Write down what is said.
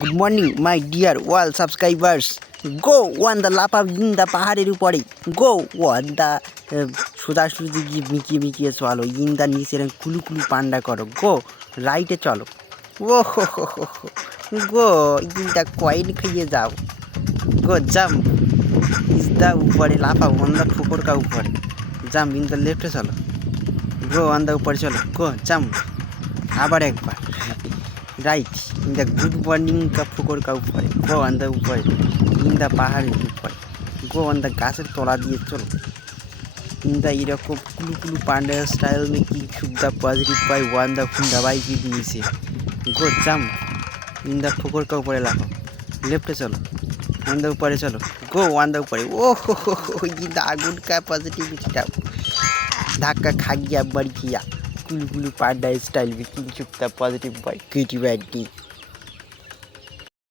Good morning, my dear all subscribers. Go on the lap in the পাহাড়ের উপরে. Go on the সোজাসুজি গিয়ে মিকিয়ে চলো ইন দ্য নিচের কুলু কুলু পান্ডা করো. Go রাইটে চলো. ও হো হো হো হো. Go ইন দ্য কয়েন খাইয়ে যাও. Go jump is the উপরে লাফাও on the ফুকর কা উপরে. Jump in the লেফটে চলো. Go on the উপরে চলো. Go jump. আবার একবার. Right in the good morning কা ফুকর কা উপরে. গো অন দ্য উপরে ইন দ্য পাহাড়ের উপরে. গো অন দ্য গাছের তলা দিয়ে চলো ইন দ্য এরকম কুলু কুলু পান্ডা স্টাইল মে কি সুবিধা পজিটিভ বাই ওয়ান দ্য ফুন্ডা বাই কি নিচে. গো জাম্প ইন দ্য ফুকর কা উপরে লাফাও. লেফটে চলো অন দ্য উপরে চলো. গো অন দ্য উপরে. ও হো হো হো ইন দ্য আগুন কা পজিটিভিটিটা ধাক্কা खा गया बढ़ गया कुलू कुलू पांडा स्टाइल में की चुपता पॉजिटिव बाई क्रिएटिविटी.